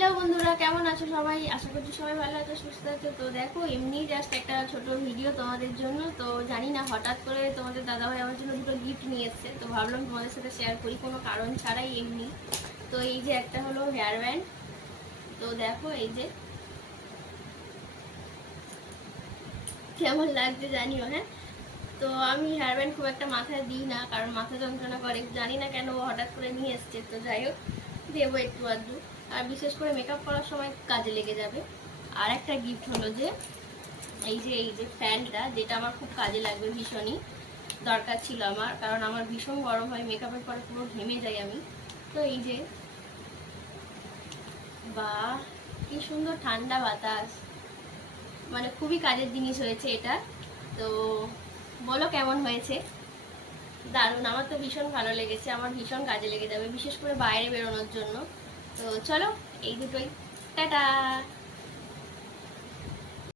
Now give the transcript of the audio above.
Hello বন্ধুরা, কেমন আছো সবাই? আশা করছি সবাই ভালো আছো, সুস্থ আছো। তো দেখো, এমনি জাস্ট একটা ছোট ভিডিও তোমাদের জন্য। তো জানি না, হঠাৎ করে তোমাদের দাদাভাই আমার জন্য দুটো গিফট নিয়ে এসেছে, তো ভাবলাম তোমাদের সাথে শেয়ার করি, কোনো কারণ ছাড়াই এমনি। তো এই যে একটা হলো হেয়ার ব্যান্ড। তো দেখো, এই যে কেমন লাগছে জানিও, হ্যাঁ। তো আমি হেয়ার ব্যান্ড খুব একটা মাথায় দিই না, কারণ মাথা যন্ত্রণা করে, জানি না কেন হঠাৎ করে নিয়ে এসছে। তো যাই হোক, দেবো একটু আধটু। আর বিশেষ করে মেকআপ করার সময় কাজে লেগে যাবে। আর একটা গিফট হলো যে এই যে ফ্যানটা, যেটা আমার খুব কাজে লাগবে, ভীষণই দরকার ছিল আমার, কারণ আমার ভীষণ গরম হয়, মেকআপের পরে পুরো ঘেমে যাই আমি। তো এই যে, বাহ, কি সুন্দর ঠান্ডা বাতাস, মানে খুবই কাজের জিনিস হয়েছে এটা। তো বলো কেমন হয়েছে? দারুণ, আমার তো ভীষণ ভালো লেগেছে, আমার ভীষণ কাজে লেগে যাবে, বিশেষ করে বাইরে বেরোনোর জন্য। তো চলো, এই দুটোই। টাটা।